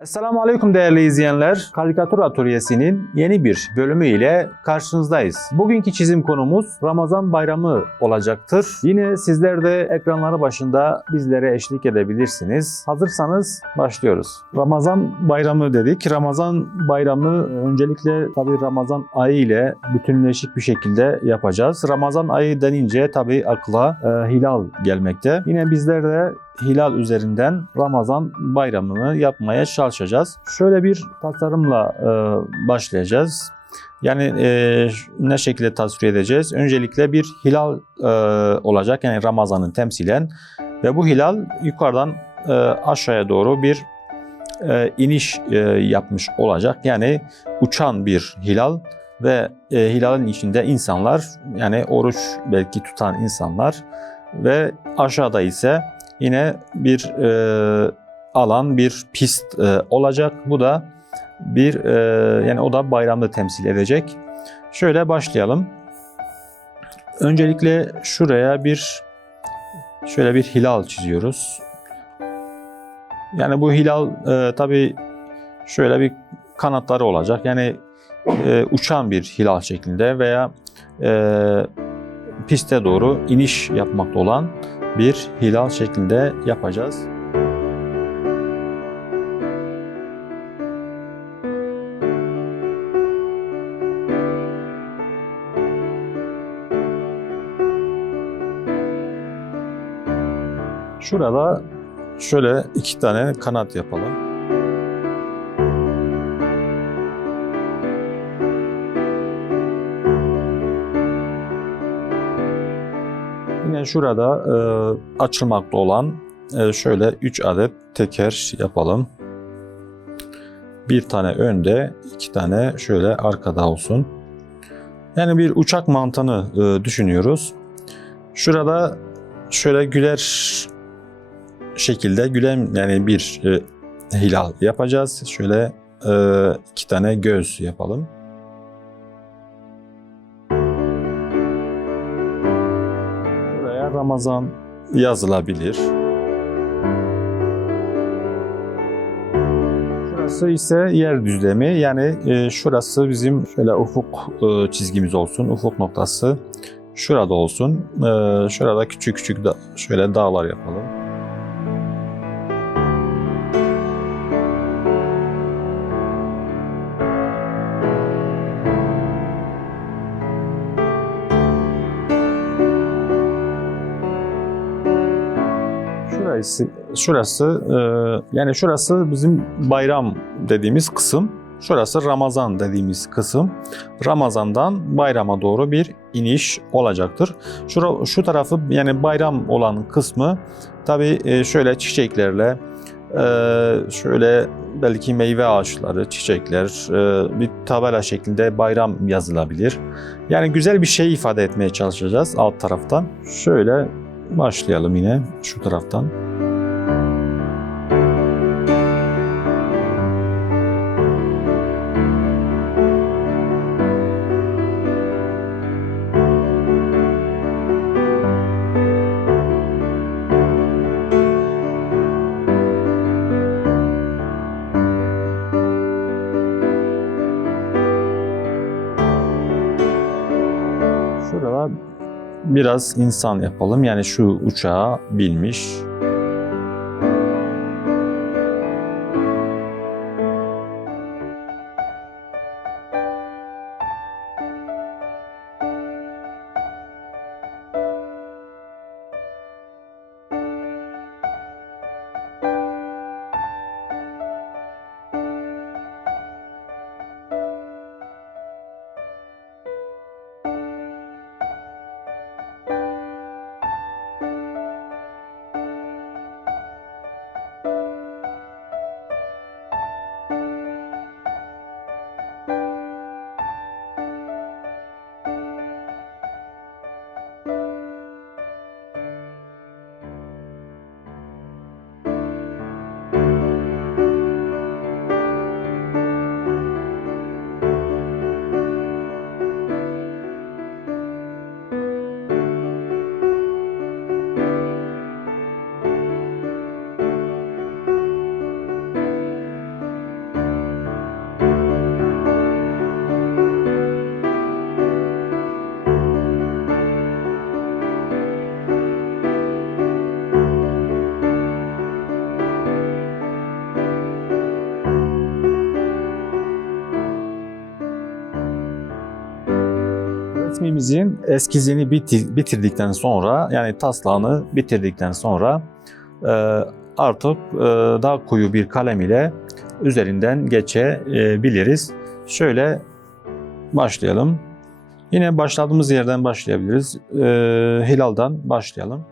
Esselamu Aleyküm değerli izleyenler. Karikatür Atölyesi'nin yeni bir bölümü ile karşınızdayız. Bugünkü çizim konumuz Ramazan bayramı olacaktır. Yine sizler de ekranları başında bizlere eşlik edebilirsiniz. Hazırsanız başlıyoruz. Ramazan bayramı dedik. Ramazan bayramı öncelikle tabii Ramazan ayı ile bütünleşik bir şekilde yapacağız. Ramazan ayı denince tabii akla e, hilal gelmekte. Yine bizler de hilal üzerinden Ramazan bayramını yapmaya çalışacağız. Şöyle bir tasarımla e, başlayacağız. Yani e, ne şekilde tasvir edeceğiz? Öncelikle bir hilal e, olacak yani Ramazan'ı temsilen ve bu hilal yukarıdan e, aşağıya doğru bir e, iniş e, yapmış olacak. Yani uçan bir hilal ve e, hilalin içinde insanlar yani oruç belki tutan insanlar ve aşağıda ise yine bir e, alan, bir pist e, olacak. Bu da bir e, yani o da bayramda temsil edecek. Şöyle başlayalım. Öncelikle şuraya bir şöyle bir hilal çiziyoruz. Yani bu hilal e, tabii şöyle bir kanatları olacak. Yani e, uçan bir hilal şeklinde veya e, piste doğru iniş yapmakta olan bir hilal şeklinde yapacağız. Şurada şöyle iki tane kanat yapalım. Şurada e, açılmakta olan e, şöyle 3 adet teker yapalım. Bir tane önde, iki tane şöyle arkada olsun. Yani bir uçak mantığını e, düşünüyoruz. Şurada şöyle güler şekilde gülen yani bir e, hilal yapacağız. Şöyle e, iki tane göz yapalım. Ramazan yazılabilir. Şurası ise yer düzlemi. Yani e, şurası bizim şöyle ufuk e, çizgimiz olsun. Ufuk noktası şurada olsun. E, şurada küçük küçük da şöyle dağlar yapalım. Şurası, şurası e, yani şurası bizim bayram dediğimiz kısım. Şurası Ramazan dediğimiz kısım. Ramazan'dan bayrama doğru bir iniş olacaktır. Şura, şu tarafı yani bayram olan kısmı tabii e, şöyle çiçeklerle e, şöyle belki meyve ağaçları, çiçekler, e, bir tabela şeklinde bayram yazılabilir. Yani güzel bir şey ifade etmeye çalışacağız alt taraftan. Şöyle başlayalım yine şu taraftan. Biraz insan yapalım. Yani şu uçağa binmiş. Resmimizin eskizini biti- bitirdikten sonra yani taslağını bitirdikten sonra e, artık e, daha koyu bir kalem ile üzerinden geçebiliriz. Şöyle başlayalım. Yine başladığımız yerden başlayabiliriz. E, hilaldan başlayalım.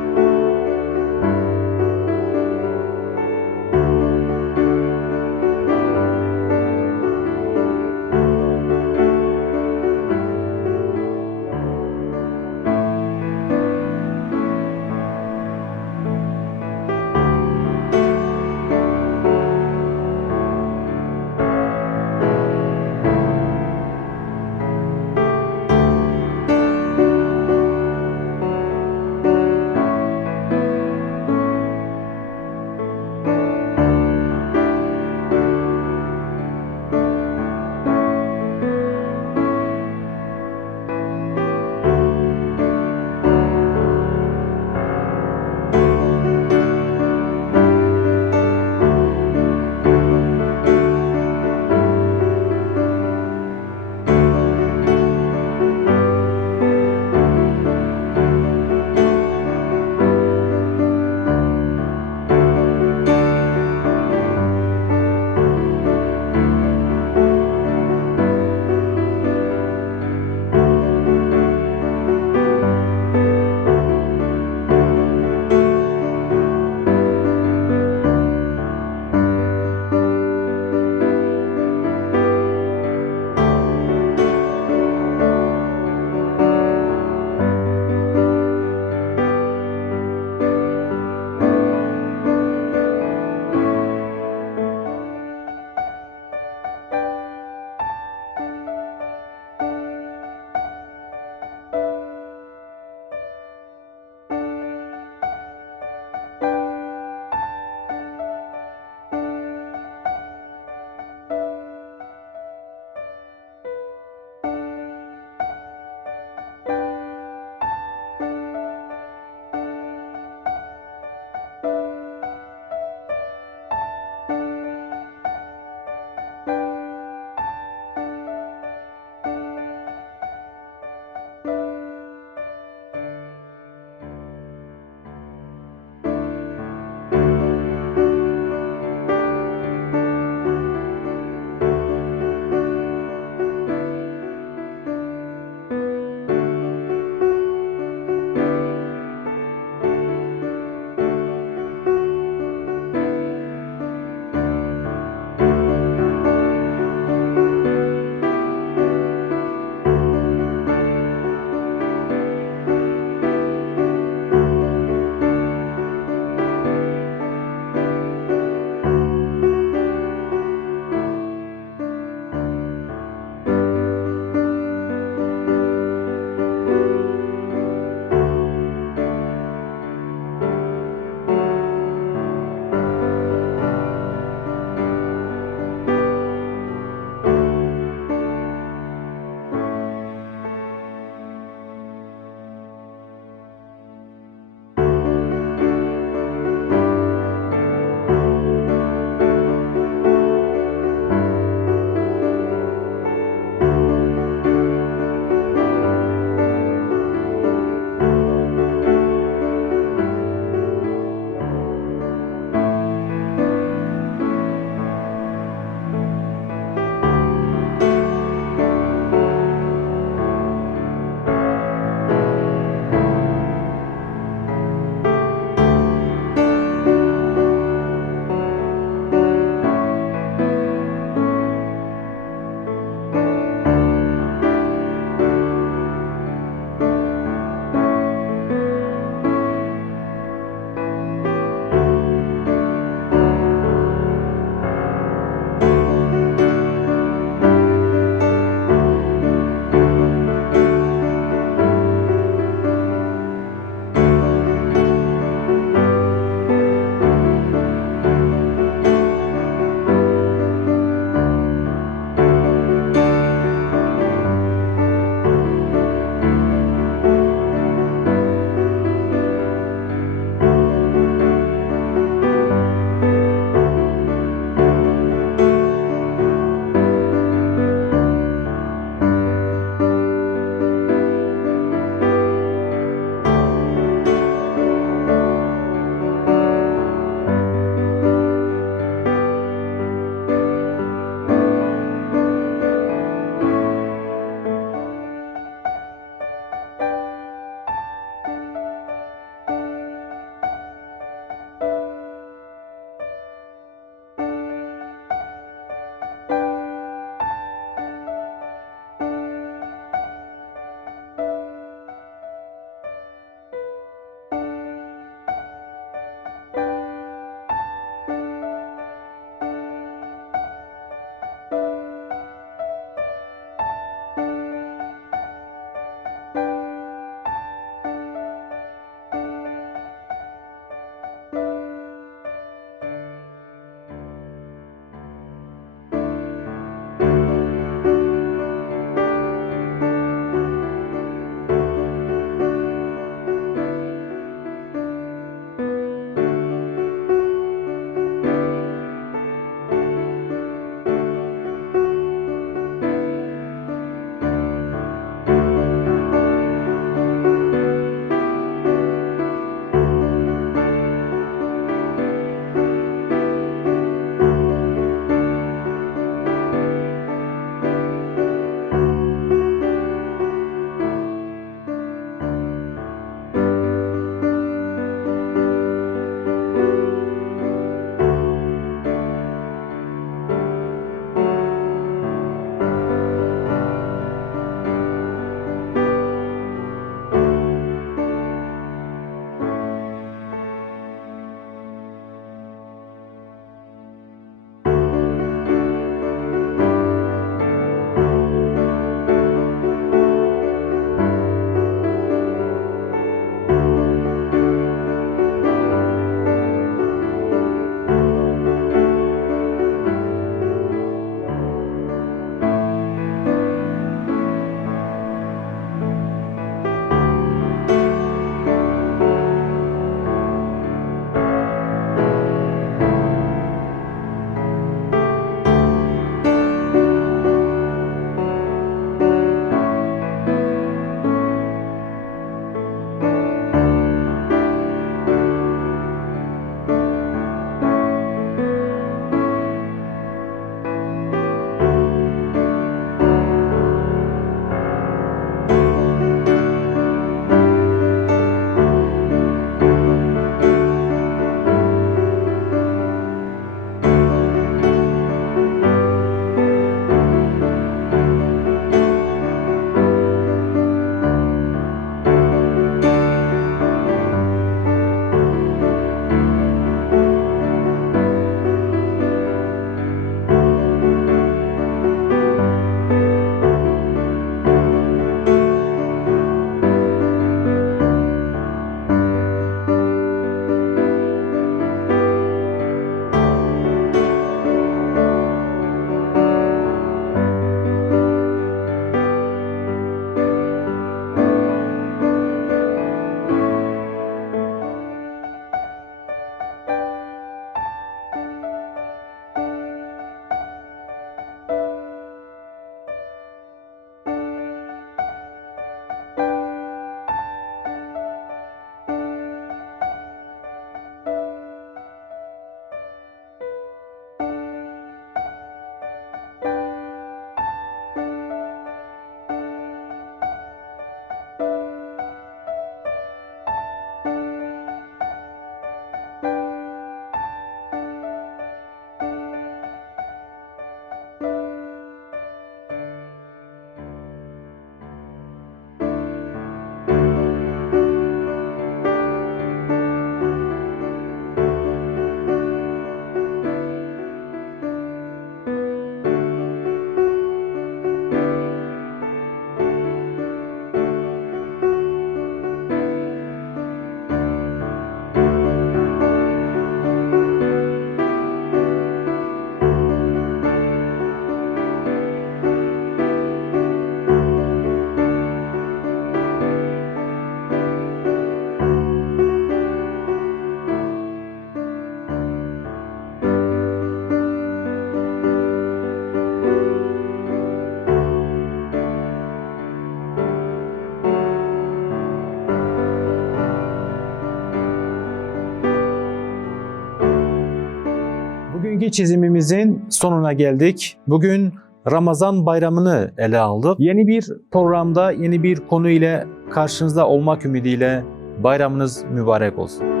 Bugünkü çizimimizin sonuna geldik. Bugün Ramazan bayramını ele aldık. Yeni bir programda yeni bir konu ile karşınızda olmak ümidiyle bayramınız mübarek olsun.